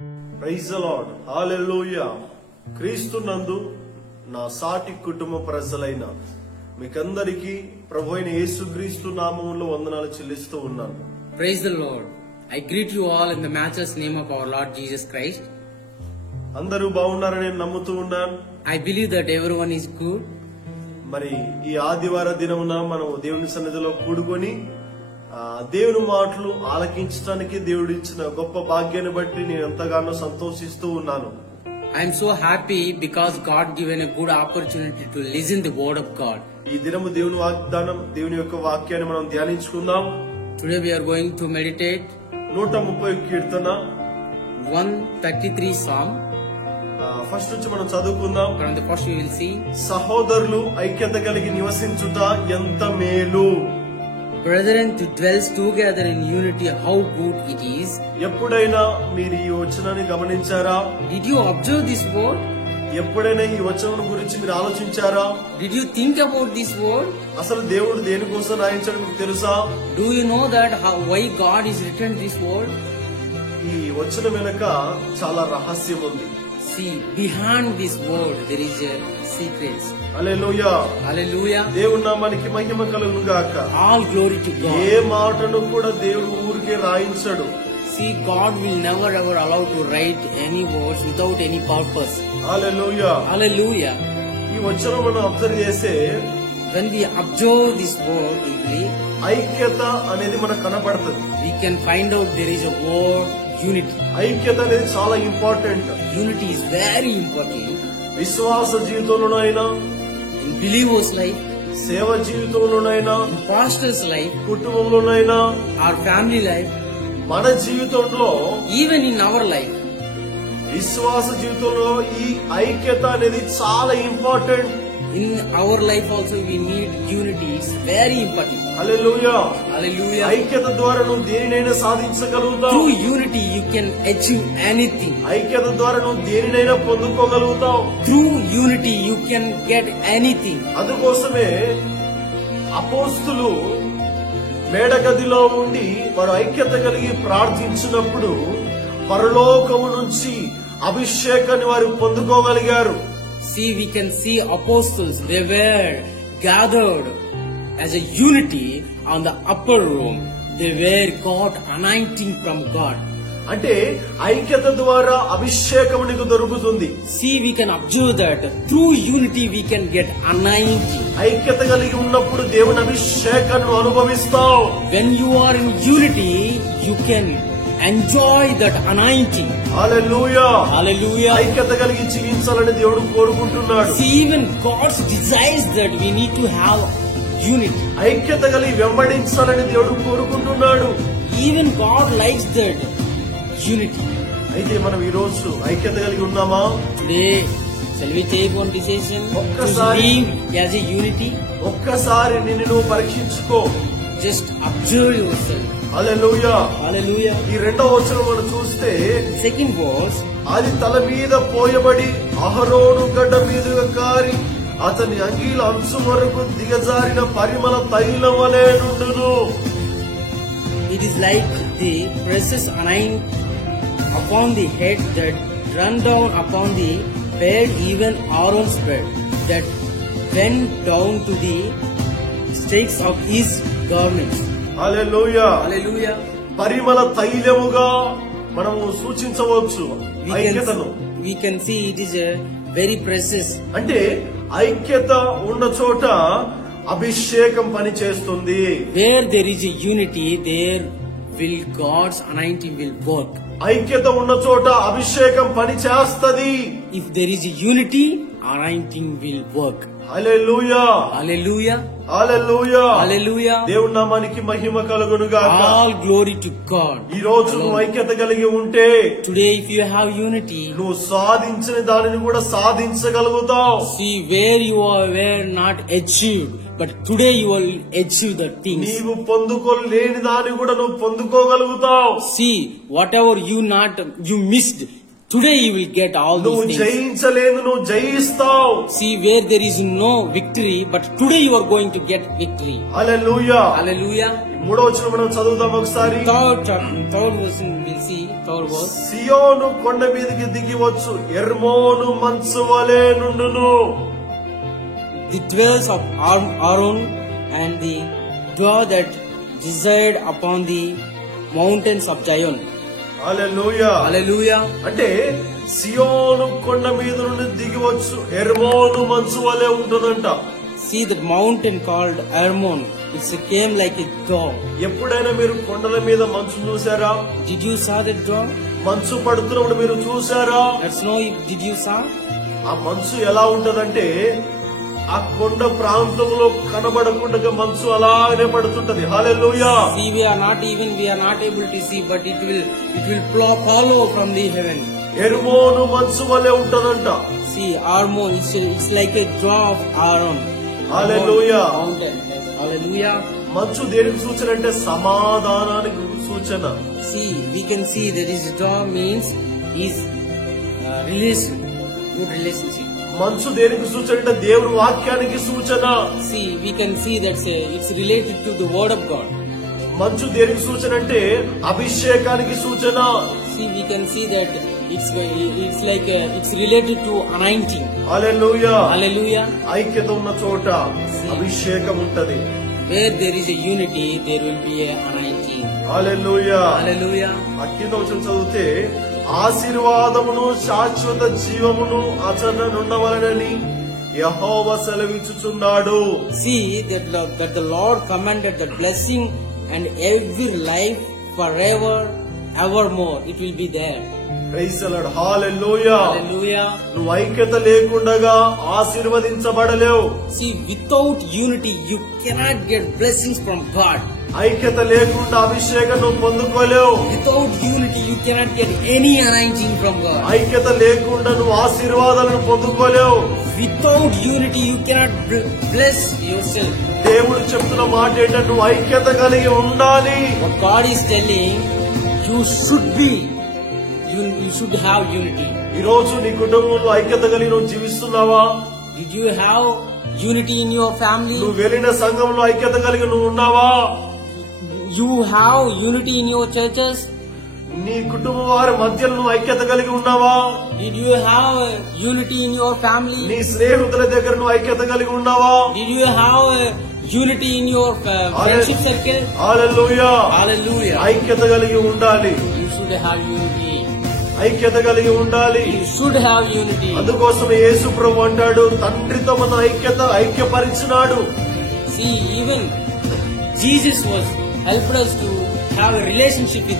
Praise the lord. హల్లెలూయా. క్రీస్తునందు నా సాటి కుటుంబ ప్రజలైన మీకందరికీ ప్రభువైన యేసుక్రీస్తు నామములో వందనాలు చెల్లిస్తూ ఉన్నాను. Praise the Lord. I greet you all in the matchless name of our Lord Jesus Christ. అందరూ బాగున్నారని నేను నమ్ముతూ ఉన్నాను. I believe that everyone is good. మరి ఈ ఆదివార దినమున మనం దేవుని సన్నిధిలో కూడుకొని దేవుని మాటలు ఆలకించడానికి దేవుడు ఇచ్చిన గొప్ప భాగ్యాన్ని బట్టి నేను ఎంతగానో సంతోషిస్తూ ఉన్నాను. I am so happy because God given a good opportunity to listen the word of God. ఈ దినము దేవుని వాగ్దానం, దేవుని యొక్క వాక్యాన్ని మనం ధ్యానించుకుందాం. Today we are going to meditate 130 Keerthana 133 Psalm. First నుంచి మనం చదువుకుందాం. From the first we will see, సహోదరులు ఐక్యత కలిగి నివసించుట ఎంత మేలు. brethren, to dwell together in unity, how good it is. ఎప్పుడైనా మీరు ఈ వచనాన్ని గమనించారా? Did you observe this word? ఎప్పుడైనా ఈ వచనం గురించి మీరు ఆలోచించారా? Did you think about this word? అసలు దేవుడు దేనికోసం రాయించాడు మీకు తెలుసా? Do you know that why God is written this word? ఈ వచనం వెనుక చాలా రహస్యం ఉంది. See, behind this word there is a secret. Hallelujah. Hallelujah. దేవుని నామానికి మహిమ కలుగును గాక. All glory to God. ఏ మాటను కూడా దేవుడు ఊరికే రాయించడు. See, God will never ever allow to write any words without any purpose. Hallelujah. Hallelujah. ఈ వచనం మనం అబ్జర్వ్ చేస్తే When we observe this word deeply, ఐక్యత అనేది మనకు కనబడుతుంది. we can find out there is a word unity. ఐక్యత అనేది చాలా important. Unity is very important విశ్వాస జీవితంలోనైనా, in believers' life, సేవ జీవితంలోనైనా, in pastors' life, కుటుంబంలోనైనా, our family life, మన జీవితంలో, even in our life. విశ్వాస జీవితంలో ఈ ఐక్యత అనేది చాలా important. In our life also we need unity. It's very important. Hallelujah. Hallelujah. ఐక్యత ద్వారా నువ్వు దేనినైనా సాధించగలుగుతావు. Through unity you can achieve anything. ఐక్యత ద్వారా నువ్వు దేనినైనా పొందుకోగలుగుతావు. Through unity you can get anything. అందుకోసమే అపోస్తులు మేడగదిలో ఉండి వారు ఐక్యత కలిగి ప్రార్థించినప్పుడు పరలోకము నుంచి అభిషేకాన్ని వారు పొందుకోగలిగారు. See, we can see apostles, they were gathered as a unity on the upper room. They were got anointing from God. అంటే ఐక్యత ద్వారా అభిషేకం నీకు దొరుకుతుంది. See, we can observe that through unity we can get anointing. ఐక్యత కలిగి ఉన్నప్పుడు దేవుని అభిషేకాన్ని అనుభవిస్తావు. When you are in unity, you can enjoy that anointing. Hallelujah. Hallelujah. ఐక్యత కలిగి జీవించాలని దేవుడు కోరుకుంటున్నాడు. See, even God desires that we need to have unity. ఐక్యత కలిగి వెంబడించాలని దేవుడు కోరుకుంటున్నాడు. Even God likes that unity. అయితే మనం ఈ రోజు ఐక్యత కలిగి ఉన్నామా? Today, shall we take one decision to ఒక్కసారి live as a unity? ఒక్కసారి నిన్ను నువ్వు పరీక్షించుకో. Just observe yourself. హల్లెలూయా. Hallelujah. ఈ రెండవ వచనం మనం చూస్తే Second verse, అది తల మీద పోయబడి అహరోను గడ్డ మీదుగా కారి అతని అంగీల అంచు వరకు దిగజారిన పరిమళ తైలం వలె నుండును. it is like the precious anointing upon the head that run down upon the bed, even Aaron's bed, that went down to the stakes of his garments. Hallelujah. Hallelujah. పరిమళ తైలముగా మనము సూచించవచ్చు ఐక్యతను. We can see it is a very precious. అంటే ఐక్యత ఉన్న చోట అభిషేకం పని చేస్తుంది. Where there is a unity, there will God's anointing will work. ఐక్యత ఉన్న చోట అభిషేకం పని చేస్తది. If there is a unity, anointing will work. Hallelujah. Hallelujah. Hallelujah. Hallelujah. దేవుని నామానికి మహిమ కలుగును గాక. All glory to God. ఈ రోజు నువ్వు ఐక్యత కలిగి ఉంటే Today if you have unity, నువ్వు సాధించిన దానిని కూడా సాధించగలుగుతావు. see where you were not achieved, but today you will achieve the things. నీవు పొందుకోలేని దాన్ని కూడా నువ్వు పొందుకోగలుగుతావు. See whatever you missed, today you will get all those నువ్వు things. జయించలేదు, నువ్వు జయిస్తావు. See where there is no victory, but today you are going to get victory. Hallelujah. Hallelujah. మూడో వచనం మనం చదువుదాం ఒకసారి. Third verse we see third verse. సియోను కొండ మీదకి దిగి వచ్చు, ఎర్మోను మంచు వలె నుండును. The dwells of Aaron and the dwell that desired upon the mountains of Zion. Hallelujah. Hallelujah. అంటే సియోను కొండ మీద నుండి దిగి వచ్చు, ఎర్మోను మంచు వలె ఉంటుందంట. See the mountain called Hermon. It came like a dog. ఎప్పుడైనా మీరు కొండల మీద మంచు చూసారా? Did you saw that dog? మంచు పడుతున్నప్పుడు మీరు చూసారా? That snow, did you saw? ఆ మంచు ఎలా ఉంటదంటే ఆ కొండ ప్రాంతంలో కనబడకుండా మంచు అలానే పడుతుంటది. హల్లెలూయా. See, we are not able to see, but it will follow from the heaven. ఎర్మోను మంచు వలె ఉంటదంట. See, Hermon, it's like a draw of Aaron. Hallelujah. Mountain. Yes. Hallelujah. మంచు దేనికి సూచన అంటే సమాధానానికి సూచన. See, we can see that his draw means his relation, good relationship. మంచు దేనికి సూచన అంటే దేవుని వాక్యానికి సూచన. See, we can see that it's related to the word of God. మంచు దేనికి సూచన అంటే అభిషేకానికి సూచన. See, we can see that it's related to anointing. Hallelujah. Hallelujah. ఐక్యత ఉన్న చోట అభిషేకం ఉంటది. Where there is a unity, there will be a anointing. Hallelujah. Hallelujah. కింద వచ్చిన చదివితే ఆశీర్వాదమును శాశ్వత జీవమును అచటనుండవలెనని యెహోవా సెలవిచ్చుచున్నాడు. See that the Lord commanded the blessing and every life forever, evermore. It will be there. Praise the lord. Hallelujah. Hallelujah. నువ్వు ఐక్యత లేకుండా ఆశీర్వదించబడలేవు. See, without unity, you cannot get blessings from God. ఐక్యత లేకుండా అభిషేకం నువ్వు పొందుకోలేవు. Without unity, you cannot get any anointing from God. ఐక్యత లేకుండా నువ్వు ఆశీర్వాదాలను పొందుకోలేవు. Without unity, you cannot bless yourself. దేవుడు చెప్తున్న మాట ఏంటంటే నువ్వు ఐక్యత కలిగి ఉండాలి. What God is telling, you should have unity. ఈ రోజు నీ కుటుంబంలో ఐక్యత కలిగి నువ్వు జీవిస్తున్నావా? Did you have unity in your family? నువ్వు వెళ్ళిన సంఘంలో ఐక్యత కలిగి నువ్వు ఉన్నావా? You have unity in your churches? నీ కుటుంబ వారి మధ్యలో నువ్వు ఐక్యత కలిగి ఉన్నావా? Did you have unity in your family? నీ స్నేహితుల దగ్గర నువ్వు ఐక్యత కలిగి ఉన్నావా? Did you have unity in your friendship circle? Hallelujah. Hallelujah. ఐక్యత కలిగి ఉండాలి. You should have unity. ఐక్యత కలిగి ఉండాలి. You should have unity. అందుకోసం యేసు ప్రభు అంటాడు తండ్రితో మన ఐక్యపరిచినాడు. See, even Jesus helped us to have a relationship with